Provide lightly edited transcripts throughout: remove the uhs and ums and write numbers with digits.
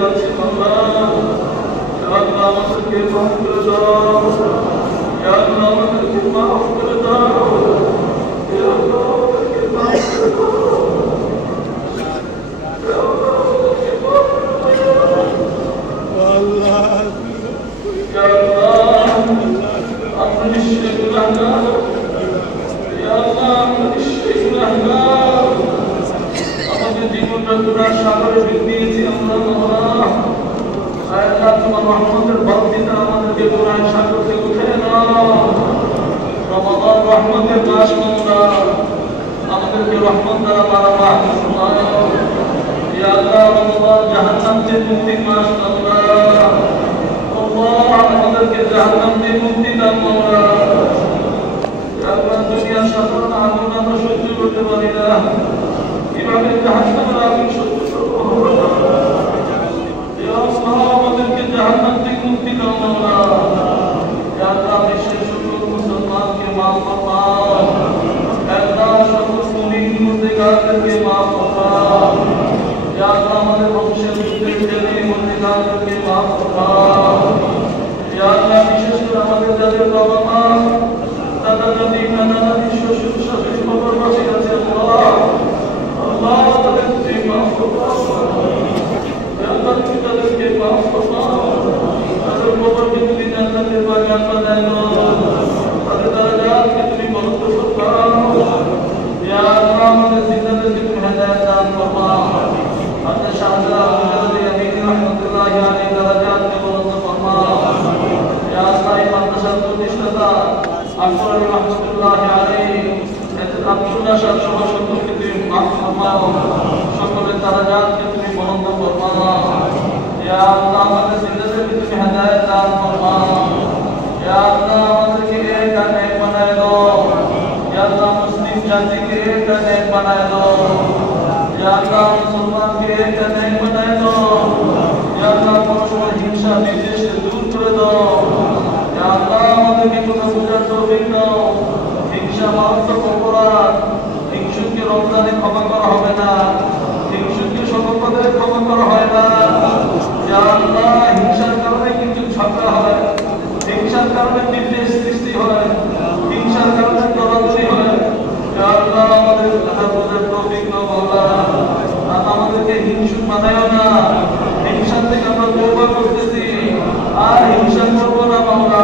যাচ্ছি আল্লাহ আমাদেরকে মাফ করে দাও আমাদেরকে মাফ করে দাও আমাদেরকে মাফ করে দাও আমাদের জীবনটা তোমার সাগরে বিন্দিয়েছি আল্লাহ তোমার রহমতের বালতিটা আমাদেরকে কোরআন সাগর থেকে উঠে নাও রমাদান রহমতের মাস মাওলা আমাদেরকে রহমত দ্বারা পারাপার করো ইয়া আল্লাহ রমাদান জাহান্নাম থেকে মুক্তির মাস মাওলা আমাদেরকে জাহান্নাম থেকে মুক্তি দাও মাওলা আমরা দুনিয়ার সাধারণ আগুন আমরা সহ্য করতে পারি না কিভাবে জাহান্নামের আগুন সহ্য করব ইয়া আল্লাহ আমাদেরকে জাহান্নাম থেকে মুক্তি দাও মাওলা ইয়া আল্লাহ বিশ্বের সকল মুসলমানকে মাফ ফরমাও আল্লাহ সকল মুমিন মুত্তাকিনকে মাফ ফরমাও ইয়া আল্লাহ আমাদের বংশের মুত্তাকিনকে মুত্তাকিনকে মাফ ফরমাও ইয়া আল্লাহ বিশেষ করে আমাদের যাদের বাবা মা দাদা দাদি নানা নানি শ্বশুর শাশুড়ি কবরবাসী আছে আল্লাহ তাদেরকে মাফ ফরমাও আল্লাহ তুমি তাদেরকে মাফ ফরমাও তাদের কবরকে তুমি জান্নাতের বাগান বানায় দাও তাদের দরজাকে তুমি বন্ধ ফরমাও ইয়া আল্লাহ আমাদের জিন্দাদেরকে তুমি হেদায়েত দান ফরমাও আমাদের শাহজালাল মুজাদ্দিদ আমিন রাহমাতুল্লাহি আলাইহি দরজাকে বন্ধ ফরমাও ইয়া আল্লাহ এই মাদ্রাসার প্রতিষ্ঠাতা আকবর আলী রহমতুল্লাহি আলাইহি আব্দুল্লাহ সাহেব সহ সকলকে তুমি মাফ ফরমাও সকলের দরজাকে তুমি বন্ধ ফরমাও ইয়া আল্লাহ আমাদের জিন্দাদেরকে তুমি হেদায়েত দান ফরমাও ইয়া আল্লাহ আমাদেরকে এক নেক বানায় দাও ইয়া আল্লাহ মুসলিম জাতিকে এক নেক বানায় দাও ইয়া আল্লাহ মুসলমানকে এক নেক বানায় দাও ইয়া আল্লাহ পরস্পর হিংসা বিদ্বেষ দূর করে দাও ইয়া আল্লাহ আমাদেরকে কোনো বুঝার তৌফিক দাও হিংসা মারাত্মক অপরাধ হিংসুকে রমজানে ক্ষমা করা হবে না হিংসুকে সকলে ক্ষমা করা হয় না ইয়া আল্লাহ হিংসার কারণে কিন্তু ঝগড়া হয় হিংসার কারণে বিদ্বেষ সৃষ্টি হয় হিংসার কারণে দলাদলি হয় ইয়া আল্লাহ আমাদের কথা বোঝার তৌফিক দাও মাওলা আমাদেরকে হিংসুক বানায়ো না হিংসার থেকে আমরা তওবা করতেছি আর হিংসা করব না মাওলা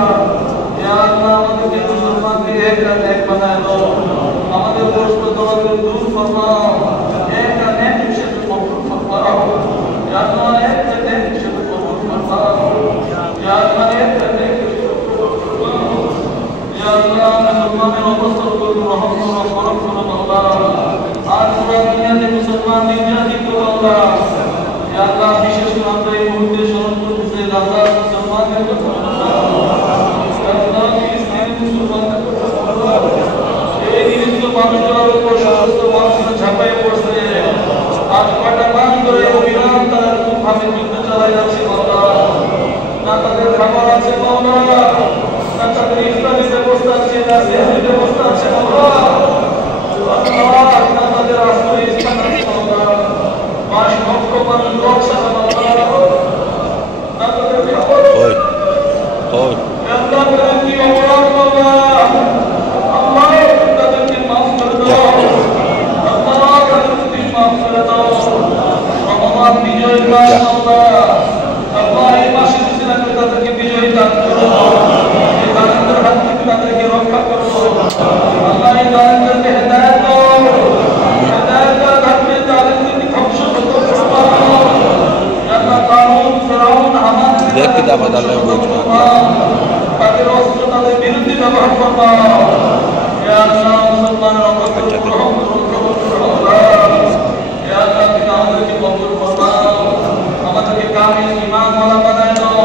ইয়া আল্লাহ আমাদেরকে মুসলমানকে এক বানায় দাও আমাদের কষ্ট দলাদলি দূর ফরমাও এক নেক হিসেবে কবুল ফরমাও ইয়া আল্লাহ এক নেক হিসেবে কবুল ফরমাও ইয়া আল্লাহ এক নেক হিসেবে কবুল ফরমাও ইয়া আল্লাহ মুসলমানের অবস্থা করুন রহম করো করম করো মাওলা আর পুরো দুনিয়াতে মুসলমান নির্যাতিত মাওলা ইয়া আল্লাহ বিশেষ করে আমরা এই মুহূর্তে স্মরণ করতেছি গাজা মুসলমানদের কথা এই নিরীহ মানুষের উপর সমস্ত মানুষের ঝাঁপাইয়ে পড়ছে আজ কয়টা মাস ধরে অবিরাম তারা খুবভাবে যুদ্ধ চালাই যাচ্ছে মাওলা না তাদের খাবার আছে মাওলা না তাদের ইফতারের ব্যবস্থা আছে না সেহরির ব্যবস্থা আছে মাওলা না তাদের আশ্রয় স্থান আছে মাওলা 5 লক্ষ মানুষ রক্ষা মাওলা না তাদের খাবার আল্লাহ তাদের কি অপরাধ মাওলা আল্লাহ তাদেরকে মাফ করে দাও আল্লাহ তাদেরকে মাফ করে দাও রমাদান বিজয় মাস মাওলা আল্লাহ এই মাসে ইসলামে তাদেরকে বিজয় দান করো এই জালেমদের হাত থেকে তাদেরকে রক্ষা করো আল্লাহ এই জালেমদেরকে হেদায়েত দাও হেদায়েত দাও তাদের জালেমদেরকে ধ্বংস করো আল্লাহ কারুন ফিরাউন হামান দেখতে দাও আল্লাহ তাদের অস্ত্র তাদের বিরুদ্ধে ব্যবহার ফরমাও ইয়া আল্লাহ মুসলমানের অবস্থা গ্রহণ করো ইয়া আল্লাহ তুমি আমাদেরকে কবুল ফরমাও আমাদেরকে কামিল ঈমান ওয়ালা বানায় দাও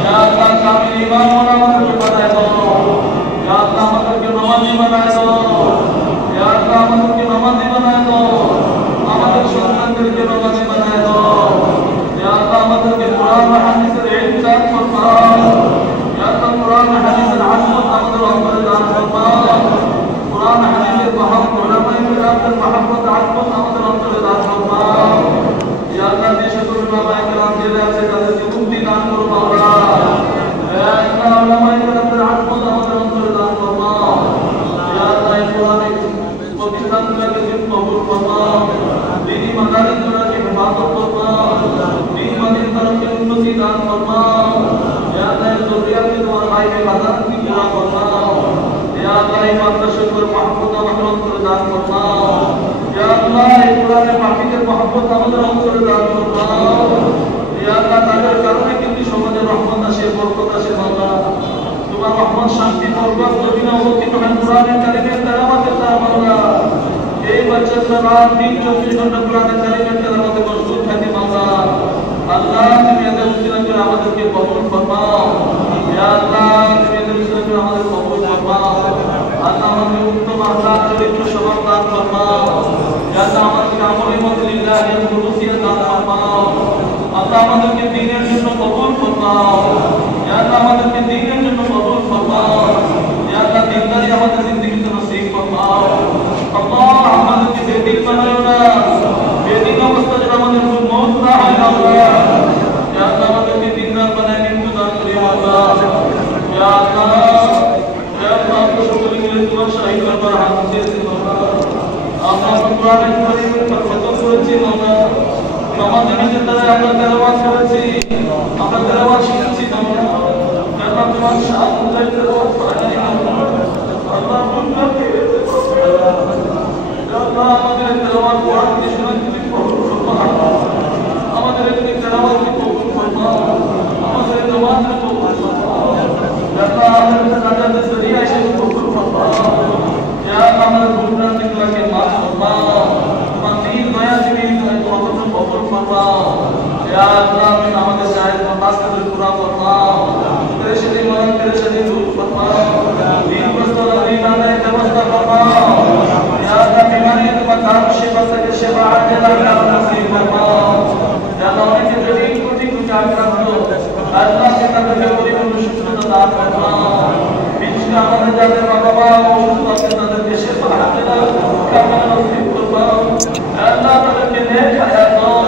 ইয়া আল্লাহ কামিল ঈমান ওয়ালা আমাদেরকে বানায় দাও ইয়া আল্লাহ আমাদেরকে নামাজি বানায় দাও ইয়া আল্লাহ আমাদেরকে নামাজি বানায় দাও আমাদের সন্তানদেরকে নামাজি বানায় দাও ইয়া আল্লাহ আমাদেরকে কোরআন হাদিসের ইলম দান ফরমাও ইয়া আল্লাহ কোরআন হাদিসের আজমত আমাদের অন্তরে দান ফরমাও কোরআন হাদিসের মহব্বত উলামায়ে কেরামের মহব্বত আজমত আমাদের অন্তরে দান ফরমাও ইয়া আল্লাহ যে সকল উলামায়ে কেরাম এই মাদ্রাসা করে মহব্বত আমাদের অন্তরে দান ফরমাও। ইয়া আল্লাহ এই কোরআনের পাখিদের মহব্বত আমাদের অন্তরে দান ফরমাও। ইয়া আল্লাহ তাদের কারণে কিন্তু সমাজে রহমত আসে, বরকত আসে। আল্লাহ তোমার রহমত শান্তি বরকত জমিনে অবতীর্ণ হয় কোরআনের কালিমের তেলাওয়াতের দ্বারা। আল্লাহ এই বাচ্চারা রাত দিন 24 ঘন্টা কোরআনের কালিমের তেলাওয়াতে মশগুল থাকে। আল্লাহ আল্লাহ তুমি এদের উসিলা করে আমাদেরকে কবুল ফরমাও। ইয়া আল্লাহ তুমি এদের উসিলা করে আমাদের কবুল ফরমাও। আল্লাহ আমাদের উত্তম আখলাক চরিত্র স্বভাব দান ফরমাও। ইয়া আল্লাহ আমাদেরকে আমলে মত লিল্লাহি ওয়া খুলুসিয়াত দান ফরমাও। আল্লাহ আমাদেরকে দ্বীনের জন্য কবুল ফরমাও। ইয়া আল্লাহ আমাদেরকে দ্বীনের জন্য কবুল ফরমাও। ইয়া আল্লাহ দ্বীনদারি আমাদের জিন্দেগিতে নসিব ফরমাও। আল্লাহ আমাদেরকে বেদিন বানায়ো না, বেদিন অবস্থা যেন আমাদের মওত না হয়। আল্লাহ ইয়া আল্লাহ আমাদেরকে দিনদার বানায় মৃত্যু দান করিও। আল্লাহ ইয়া আল্লাহ ইয়া আল্লাহ আমরা সকলে মিলে তোমার শাহী দরবার হাত দিয়েছি। আমরা কোরআনের কারিমের খতম করেছি। আল্লাহ আমাদের নিজের দ্বারা আমরা তেলাওয়াত করেছি, আমরা তেলাওয়াত শিখেছি। আল্লাহ তোমার শাহী তেলাওয়াত করাই আল্লাহ মুনকারকে আল্লাহ আমাদের তেলাওয়াত কোরআন দিয়ে শোনাই তুমি কবুল ফরমাও। আমাদের এই তেলাওয়াতকে কবুল ফরমাও। আমাদের নামাজকে কবুল ফরমাও। আল্লাহ আমাদের নাজাতের জরিয়া হিসেবে কবুল ফরমাও। ইয়া আল্লাহ আমাদের গুনাহগুলোকে মাফ ফরমাও। তোমার দিন দয়া জিমিন রহমত কবুল ফরমাও। ইয়া আল্লাহ তুমি আমাদের জায়েজ মাকাসিদ পুরা ফরমাও। পেরেশানি মন পেরেশানি দূর ফরমাও। দিন বস্তর ইমানের ব্যবস্থা ফরমাও। ইয়া আল্লাহ বিমারি তোমার কাম সেবা থেকে সেবা আজেল আল্লাহ নসিব ফরমাও। ইয়া আল্লাহ অনেকে জটিল কঠিন আক্রান্ত আল্লাহ তাদেরকে পরিপূর্ণ সুস্থতা দান ফরমাও। বিশেষ করে আমাদের যাদের বাবা অসুস্থ আছে তাদেরকে সেবা আজেল আল্লাহ নসিব ফরমাও। আল্লাহ তাদেরকে নেক হায়াত দাও।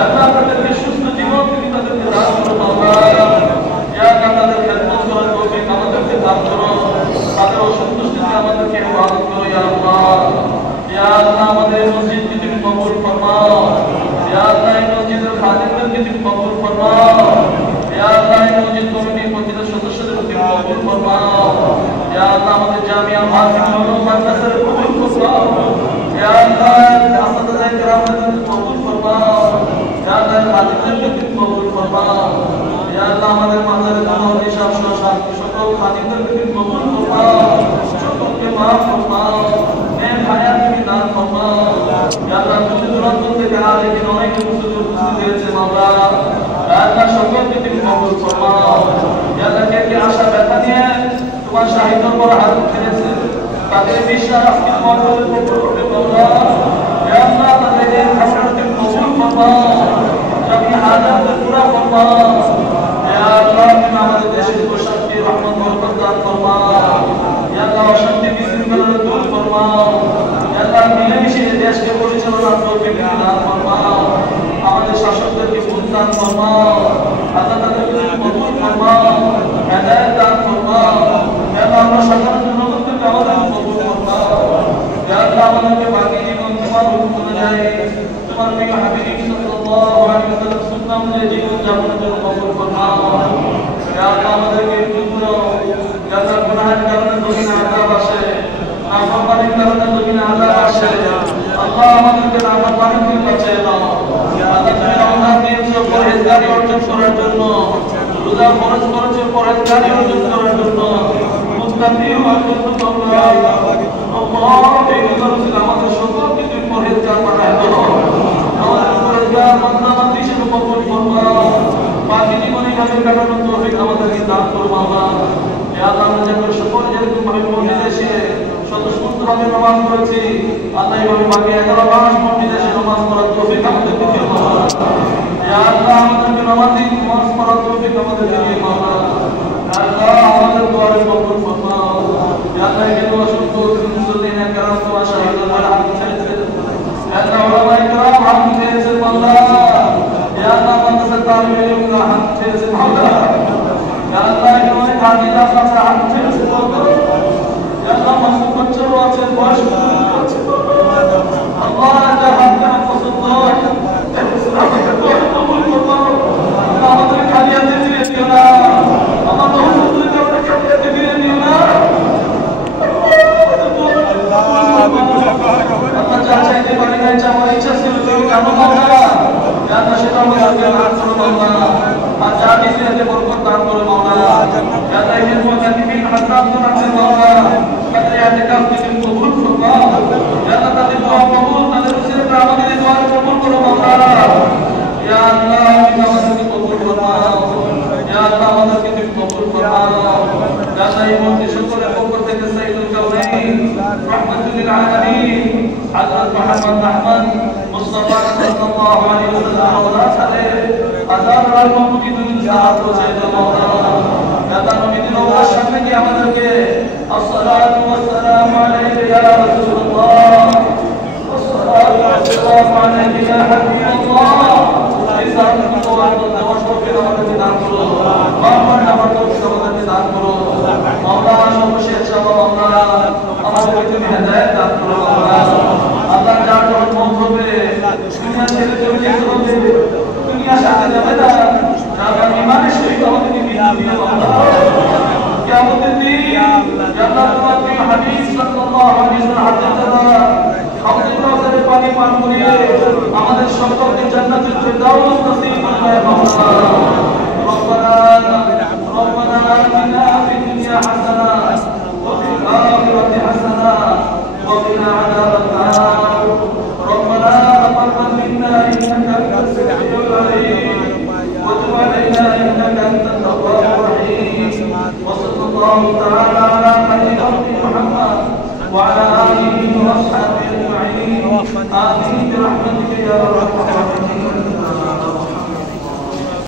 আল্লাহ তাদেরকে সুস্থ জীবন তুমি তাদেরকে দান ফরমাও। ইয়া আল্লাহ তাদের খেদমত করার তৌফিক আমাদেরকে দান করো। তাদের অসন্তুষ্টিতে আমাদেরকে হেফাজত করো। ইয়া আল্লাহ ইয়া আল্লাহ আমাদের মসজিদকে তুমি কবুল ফরমাও। ইয়া আল্লাহ এই মসজিদের খাদেমদেরকে তুমি কবুল ফরমাও। ইয়া আল্লাহ এই মসজিদ কমিটির প্রতিটা সদস্যদেরকে তুমি কবুল ফরমাও। ইয়া আল্লাহ আমাদের জামিয়া মাদ্রাসা মাদ্রাসার কবুল ফরমাও। ইয়া আল্লাহ আসাদায়ে কেরামদেরকে কবুল ফরমাও। ইয়া আল্লাহ খাদেমদেরকে তুমি কবুল ফরমাও। ইয়া আল্লাহ আমাদের মাঝারে দাওয়াত হিসাব সহ সকল খাদেমদেরকে তুমি কবুল ফরমাও। সকলকে মাফ ফরমাও। নেক হায়াত তুমি দান ফরমাও। ইয়া আল্লাহ তুমি দূরান্ত থেকে আলেমিন অনেক উপস্থিত হয়েছে। মাওলা আল্লাহ সকলকে তুমি কবুল ফরমাও। ইয়া আল্লাহ কে আশা ব্যথা নিয়ে তোমার শাহী দরবার হাত উঠিয়েছে তাদের বিশ্বাস আজকে মহফিলে কবুল করবে। মাওলা ইয়া আল্লাহ তাদের এই হাসনাতকে কবুল ফরমাও। সবই হাজাত পুরা ফরমাও। ইয়া আল্লাহ তুমি আমাদের দেশে শান্তি রহমত বরকত দান ফরমাও। ইয়া আল্লাহ অশান্তি বিশৃঙ্খলা দূর ফরমাও। ইয়া আল্লাহ মিলেমিশে দেশকে পরিচালনার তৌফিক দান ফরমাও। আমাদের শাসকদেরকে বুঝ দান ফরমাও। আল্লাহ তাদেরকে কবুল ফরমাও। হেদায়েত দান ফরমাও। ইয়া আল্লাহ আমরা সাধারণ জনগণকে আমাদের কবুল ফরমাও। ইয়া আল্লাহ আমাদেরকে বাকি জীবন তোমার হুকুম অনুযায়ী তোমার প্রিয় হাবিব সাল্লাল্লাহু আলাইহি ওয়াসাল্লাম সুন্নাহ অনুযায়ী জীবন যাপনের জন্য কবুল ফরমাও। ইয়া আল্লাহ আমাদেরকে পুরো যারা গুনাহের কারণে জমিনে আযাব আসে, নাফরমানির কারণে জমিনে আযাব আসে, আল্লাহ আমাদেরকে নাফরমানি থেকে বাঁচিয়ে দাও। আল্লাহ তুমি রমজান দিয়েছো পরহেজগারি অর্জন করার জন্য, রোজা ফরজ করেছো পরহেজগারি অর্জন করার জন্য, মুত্তাকি হওয়ার জন্য। আল্লাহ এই রোজার আমাদের সকলকে তুমি পরহেজগার বানায় দাও। আমাদের পরহেজগার বান্দা-বান্দী হিসেবে কবুল ফরমাও। বাকি জীবনে কাজে কাটানোর তৌফিক আমাদেরকে দান করো। আল্লাহ ইয়া আল্লাহ আমরা যখন সকল যেরকম ভাবে মসজিদে এসে স্বতঃস্ফূর্তভাবে নামাজ পড়েছি, আল্লাহ এইভাবে বাকি 11 মাস মসজিদে এসে নামাজ পড়ার তৌফিক আমাদেরকে দিও। ইয়া আল্লাহ আমাদেরকে নামাজি নামাজ পড়ার তৌফিক আমাদেরকে দিও। আল্লাহ আমাদের দোয়ারে কবুল ফরমাও। ইয়া আল্লাহ এখানে অসংখ্য মুসল্লিন کرام তোমার শাহী দরবারে হাত ছেড়েছেন। ইয়া আল্লাহ উলামায়ে کرام হাত ছেড়েছেন। আল্লাহ ইয়া আল্লাহ মাদ্রাসা তালিবে ইলমরা হাত ছেড়েছেন। আল্লাহ ইয়া আল্লাহ এখানে হাদিস আপনারা হাত ছেড়েছেন। ইয়া আল্লাহ মাসুম বাচ্চাও আছে, বয়স্ক আছে। আল্লাহ যার হাত কেন পছন্দ হয় আমাদের দোয়া কবুল ফরমাও। আমাদের খালি হাতে ফিরে দিও না। আমাদের হুজুরকে খালি হাতে ফিরে দিও না। জানো মাওলা জানা সেটা আমাদেরকে দান করো মাওলা আর যা দিয়েছে এতে বরকত দান করো মাওলা জানা এই মুতাকিবিন হাসান রাখে মাওলা তাদের ইতিকাফ তুমি কবুল ফরমাও জানা তাদের দোয়া কবুল তাদের উসিলাতে আমাদের দোয়া কবুল করো মাওলা ইয়া আল্লাহ তুমি আমাদেরকে কবুল ফরমাও ইয়া আল্লাহ আমাদেরকে তুমি কবুল ফরমাও জানা এই মুহূর্তে সকলের পক্ষ থেকে সাইয়্যিদুল কাউনাইন রাহমাতুল লিল আলামিন হযরত মুহাম্মদ আহমদ মুস্তাফা সাল্লাল্লাহু আলাইহি ওয়াসাল্লাম ওয়া সাল্লাম হাজার রহমতি দুরুদ সালাত পৌঁছায় দাও মাওলা জানা নবীর রওজার সামনে গিয়ে আমাদেরকে আসসালাতু ওয়াসসালামু আলাইকা ইয়া রাসূলুল্লাহ আসসালাতু ওয়াসসালামু আলাইকা ইয়া হাবিবাল্লাহ ইসলাম কোরআন নমস্কার আমাদেরকে দান করো বারবার আমার তৌফিক আমাদেরকে দান করো মাওলা সর্বশেষ মাওলা আমাদেরকে তুমি হেদায়েত দান করো মাওলা আল্লাহ যার যখন মত হবে দুনিয়া ছেড়ে চলে যেতে হবে দুনিয়ার সাথে যাবে না যারা ঈমানের সহিত আমাদেরকে বিদায় দিও মাওলা কিয়ামতের দিন জান্নাতুল নবী হাবিব সাল্লাল্লাহু আলাইহি ওয়াসাল্লাম হাদিসে হাউজে কাউসারের পানি পান করিয়ে আমাদের সকলকে জান্নাতুল ফিরদাউস নসিব করে মাওলা ربنا آتنا في الدنيا حسنة وفي الآخرة حسنة وقنا عذاب النار ربنا تقبل منا إنك أنت السميع العليم وتب علينا إنك أنت التواب الرحيم وصلى الله تعالى على خير خلق محمد وعلى آله وأصحابه أجمعين آمين برحمتك يا رب